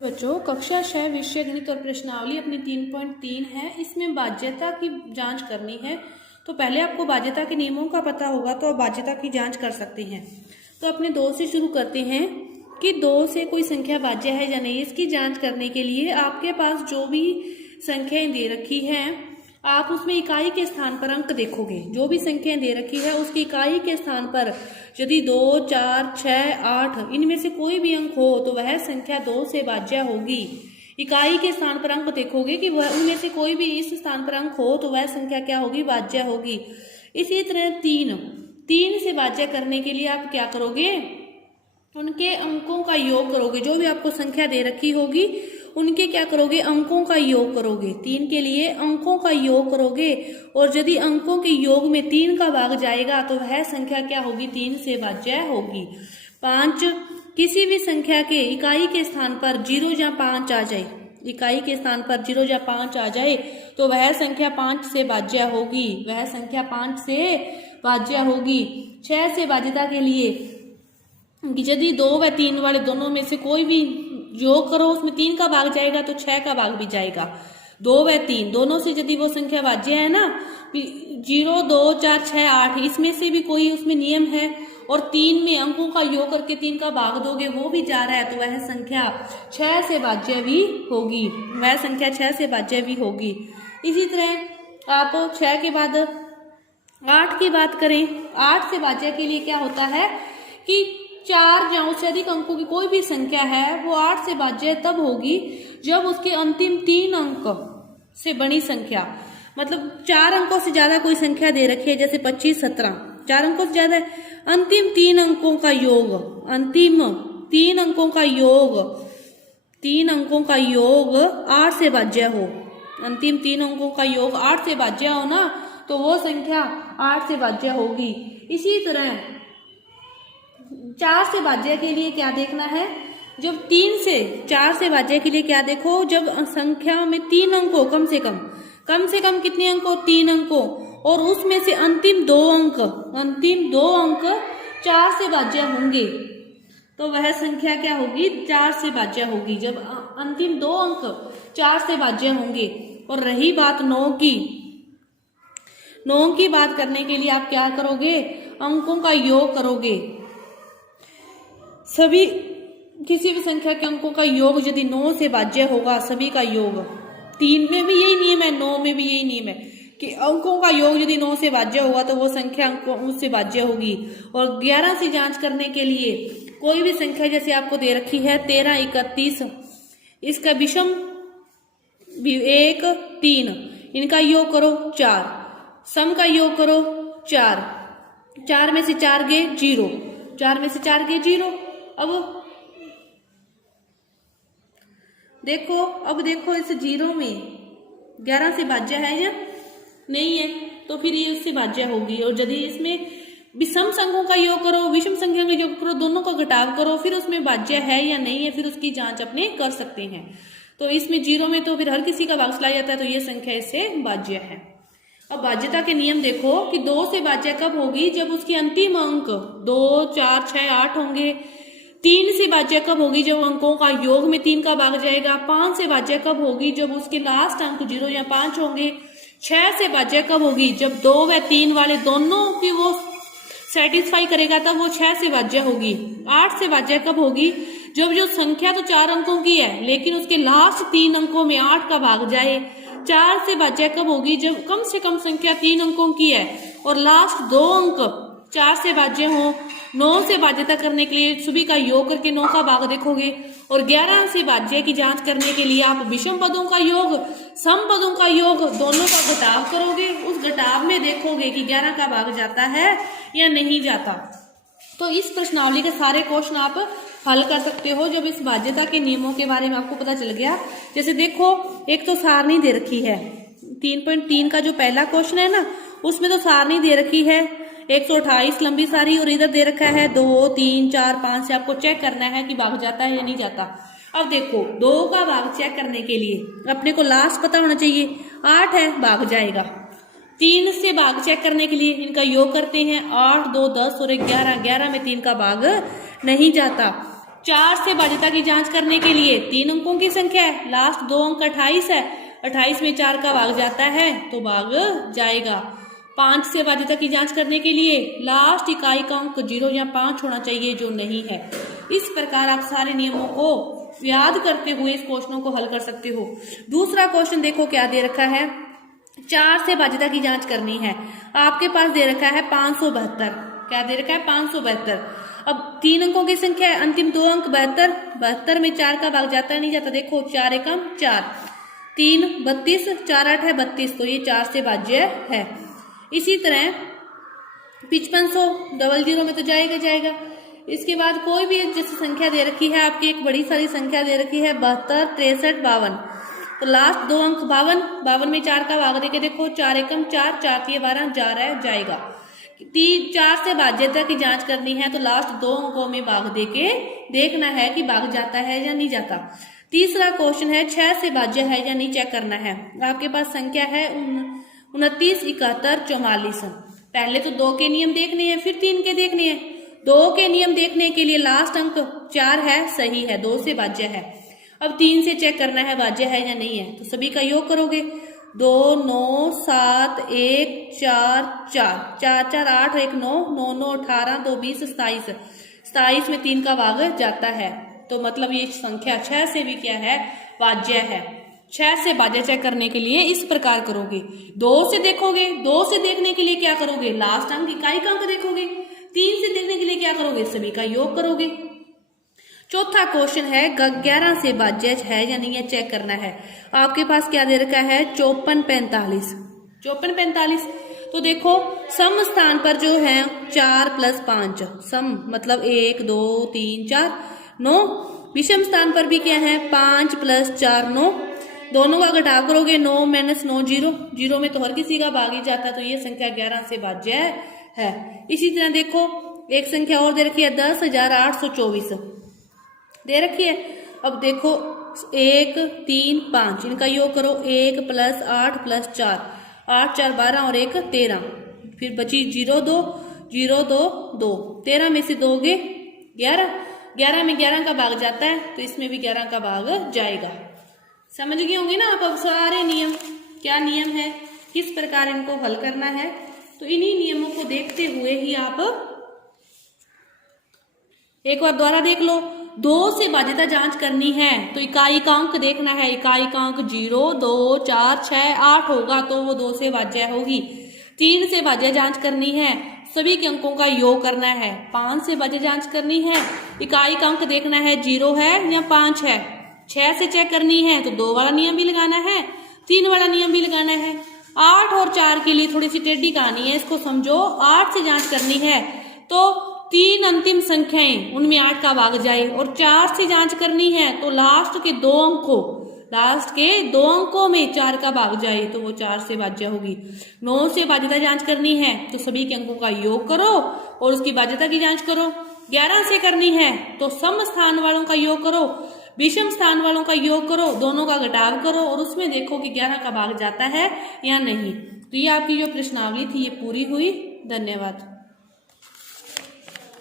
बच्चों कक्षा 6 विषय गणित और प्रश्नावली अपनी 3.3 है। इसमें बाध्यता की जांच करनी है। तो पहले आपको बाध्यता के नियमों का पता होगा तो आप बाध्यता की जांच कर सकते हैं। तो अपने 2 से शुरू करते हैं कि 2 से कोई संख्या बाध्य है या नहीं। इसकी जांच करने के लिए आपके पास जो भी संख्याएं दे रखी हैं आप उसमें इकाई के स्थान पर अंक देखोगे। जो भी संख्याएं दे रखी है उसकी इकाई के स्थान पर यदि 2, 4, 6, 8 इनमें से कोई भी अंक हो तो वह संख्या 2 से बाध्य होगी। इकाई के स्थान पर अंक देखोगे कि वह उनमें से कोई भी इस स्थान पर अंक हो तो वह संख्या क्या होगी, बाध्य होगी। इसी तरह 3 से बाध्य करने के लिए आप क्या करोगे, उनके अंकों का योग करोगे। जो भी आपको संख्या दे रखी होगी उनके क्या करोगे, अंकों का योग करोगे। 3 के लिए अंकों का योग करोगे और यदि अंकों के योग में 3 का भाग जाएगा तो वह संख्या क्या होगी, 3 से बाध्य होगी। 5 किसी भी संख्या के इकाई के स्थान पर 0 या 5 आ जाए, इकाई के स्थान पर 0 या 5 आ जाए तो वह संख्या 5 से बाध्य होगी, वह संख्या 5 से बाध्य होगी। 6 से बाध्यता के लिए यदि 2 व 3 वाले दोनों में से कोई भी योग करो उसमें 3 का भाग जाएगा तो 6 का भाग भी जाएगा। 2 व 3 दोनों से यदि वो संख्या बाध्य है ना, 0, 2, 4, 6, 8 इसमें से भी कोई उसमें नियम है और 3 में अंकों का योग करके 3 का भाग दोगे वो भी जा रहा है तो वह संख्या 6 से बाध्य भी होगी, वह संख्या 6 से बाध्य भी होगी। इसी तरह आप 6 के बाद 8 की बात करें। 8 से बाध्य के लिए क्या होता है कि 4 या उससे अधिक अंकों की कोई भी संख्या है वो 8 से बाध्य तब होगी जब उसके अंतिम 3 अंक से बड़ी संख्या, मतलब 4 अंकों से ज्यादा कोई संख्या दे रखी है जैसे 25, 17, 4 अंकों से ज्यादा है, अंतिम 3 अंकों का योग, अंतिम 3 अंकों का योग, 3 अंकों का योग 8 से बाध्य हो, अंतिम 3 अंकों का योग 8 से बाध्य हो ना तो वो संख्या 8 से बाध्य होगी। इसी तरह 4 से बाध्य के लिए क्या देखना है, जब 3 से 4 से बाध्य के लिए क्या देखो, जब संख्या में 3 अंकों कम से कम कितने अंकों, 3 अंकों और उसमें से अंतिम 2 अंक 4 से बाध्य होंगे तो वह संख्या क्या होगी, 4 से बाध्य होगी जब अंतिम 2 अंक 4 से बाध्य होंगे। और रही बात 9 की बात करने के लिए आप क्या करोगे, अंकों का योग करोगे। सभी किसी भी संख्या के अंकों का योग यदि 9 से बाध्य होगा, सभी का योग, 3 में भी यही नियम है, 9 में भी यही नियम है कि अंकों का योग यदि 9 से बाध्य होगा तो वो संख्या अंकों उससे बाध्य होगी। और 11 से जांच करने के लिए कोई भी संख्या जैसे आपको दे रखी है 13, 31, इसका विषम 1, 3, इनका योग करो 4, सम का योग करो 4, 4 में से 4 गए 0, 4 में से 4 गए 0। अब देखो इस 0 में 11 से बाध्य है या नहीं है, तो फिर ये उससे बाध्य होगी। और यदि इसमें विषम संख्याओं का योग करो, विषम संख्या का योग करो, दोनों का घटाव करो, फिर उसमें बाध्य है या नहीं है, फिर उसकी जांच अपने कर सकते हैं। तो इसमें 0 में तो फिर हर किसी का भाग चला जाता है तो ये संख्या इससे बाध्य है। अब बाध्यता के नियम देखो कि 2 से बाध्य कब होगी, जब उसके अंतिम अंक 2, 4, 6, 8 होंगे। 3 से बाध्य कब होगी, जब अंकों का योग में 3 का भाग जाएगा। 5 से बाध्य कब होगी, जब उसके लास्ट अंक 0 या 5 होंगे। 6 से बाध्य कब होगी, जब 2 व 3 वाले दोनों की वो सेटिस्फाई करेगा तब वो 6 से बाध्य होगी। 8 से बाध्य कब होगी, जब जो संख्या तो 4 अंकों की है लेकिन उसके लास्ट 3 अंकों में 8 का भाग जाए। 4 से बाध्य कब होगी, जब कम से कम संख्या 3 अंकों की है और लास्ट 2 अंक 4 से बाध्य हो। 9 से बाध्यता करने के लिए सभी का योग करके 9 का भाग देखोगे। और 11 से बाध्य की जांच करने के लिए आप विषम पदों का योग, सम पदों का योग, दोनों का घटाव करोगे। उस घटाव में देखोगे कि 11 का भाग जाता है या नहीं जाता। तो इस प्रश्नावली के सारे क्वेश्चन आप हल कर सकते हो जब इस बाध्यता के नियमों के बारे में आपको पता चल गया। जैसे देखो एक तो सारणी दे रखी है, 3.3 का जो पहला क्वेश्चन है ना उसमें तो सारणी दे रखी है 128 लंबी सारी और इधर दे रखा है 2, 3, 4, 5 से आपको चेक करना है कि भाग जाता है या नहीं जाता। अब देखो 2 का भाग चेक करने के लिए अपने को लास्ट पता होना चाहिए, 8 है भाग जाएगा। 3 से भाग चेक करने के लिए इनका योग करते हैं, 8, 2, 10 और 11, 11 में 3 का भाग नहीं जाता। 4 से बाध्यता की जांच करने के लिए 3 अंकों की संख्या है, लास्ट 2 अंक 28 है, 28 में 4 का भाग जाता है तो भाग जाएगा। 5 से बाध्यता की जांच करने के लिए लास्ट इकाई का अंक 0 या 5 होना चाहिए, जो नहीं है। इस प्रकार आप सारे नियमों को याद करते हुए इस क्वेश्चनों को हल कर सकते हो। दूसरा क्वेश्चन देखो क्या दे रखा है, 4 से बाध्यता की जांच करनी है। आपके पास दे रखा है 572, क्या दे रखा है 572। अब 3 अंकों की संख्या है, अंतिम 2 अंक 72, 72 में 4 का भाग जाता है नहीं जाता, देखो 4 एकम 4, 3 32, 4 8 है 32, तो ये 4 से भाज्य है। इसी तरह 5500 00 में तो जाएगा। इसके बाद कोई भी जैसे संख्या दे रखी है आपकी, एक बड़ी सारी संख्या दे रखी है 72 63 52, तो लास्ट 2 अंक 52, 52 में 4 का भाग देके देखो 4 एकम 4, 4 3 12 जा रहा है जाएगा। 4 से बाध्यता की जांच करनी है तो लास्ट 2 अंकों में भाग देके देखना है कि भाग जाता है या नहीं जाता। तीसरा क्वेश्चन है 6 से भाज्य है या नहीं चेक करना है। आपके पास संख्या है 29 71 44। पहले तो 2 के नियम देखने हैं, फिर 3 के देखने हैं। 2 के नियम देखने के लिए लास्ट अंक 4 है, सही है, 2 से भाज्य है। अब 3 से चेक करना है भाज्य है या नहीं है, तो सभी का योग करोगे, 2 9 7 1 4 4 4 4 8 1 9 9 9 18 2 20 27, 27 में 3 का भाग जाता है, तो मतलब ये संख्या 6 से भी क्या है, भाज्य है। 6 से भाज्य चेक करने के लिए इस प्रकार करोगे, 2 से देखोगे, 2 से देखने के लिए क्या करोगे, लास्ट अंक इकाई का अंक देखोगे। 3 से देखने के लिए क्या करोगे, सभी का योग करोगे। चौथा क्वेश्चन है 11 से भाज्य है या नहीं है चेक करना है। आपके पास क्या दे रखा है 54 45, 54 45, तो देखो सम स्थान पर जो है 4 + 5, सम मतलब 1 2 3 4 9, विषम स्थान पर भी क्या है 5 + 4 9, दोनों का घटाव करोगे 9 - 9 0, 0 में तो हर किसी का भाग ही जाता है, तो ये संख्या 11 से भाज्य है। इसी तरह देखो एक संख्या और दे रखी है 10,824 दे रखी है। अब देखो 1 3 5, इनका योग करो, 1 + 8 + 4, 8 4 12 और 1 13, फिर बची 0 2 0 2 2, 13 में से दोगे 11, 11 में 11 का भाग जाता है, तो इसमें भी 11 का भाग जाएगा। समझ गए होंगे ना आप अब सारे नियम, क्या नियम है, किस प्रकार इनको हल करना है। तो इन्हीं नियमों को देखते हुए ही आप एक बार दोबारा देख लो। 2 से बाध्यता जांच करनी है तो इकाई का अंक देखना है, इकाई का अंक 0 2 4 6 8 होगा तो वो 2 से भाज्य होगी। 3 से भाज्य जांच करनी है, सभी के अंकों का योग करना है। 5 से भाज्य जांच करनी है, इकाई का अंक देखना है 0 है या 5 है। 6 से चेक करनी है तो 2 वाला नियम भी लगाना है, 3 वाला नियम भी लगाना है। 8 और 4 के लिए थोड़ी सी टेढ़ी कहानी है, इसको समझो। 8 से जांच करनी है तो 3 अंतिम संख्याएं, उनमें 8 का भाग जाए, और 4 से जांच करनी है तो लास्ट के 2 अंकों में 4 का भाग जाए, तो वो 4 से भाज्य होगी। 9 से बाध्यता जांच करनी है तो सभी के अंकों का योग करो और उसकी बाध्यता की जांच करो। 11 से करनी है तो सम स्थान वालों का योग करो, विषम स्थान वालों का योग करो, दोनों का घटाव करो और उसमें देखो कि 11 का भाग जाता है या नहीं। तो ये आपकी जो प्रश्नावली थी ये पूरी हुई। धन्यवाद।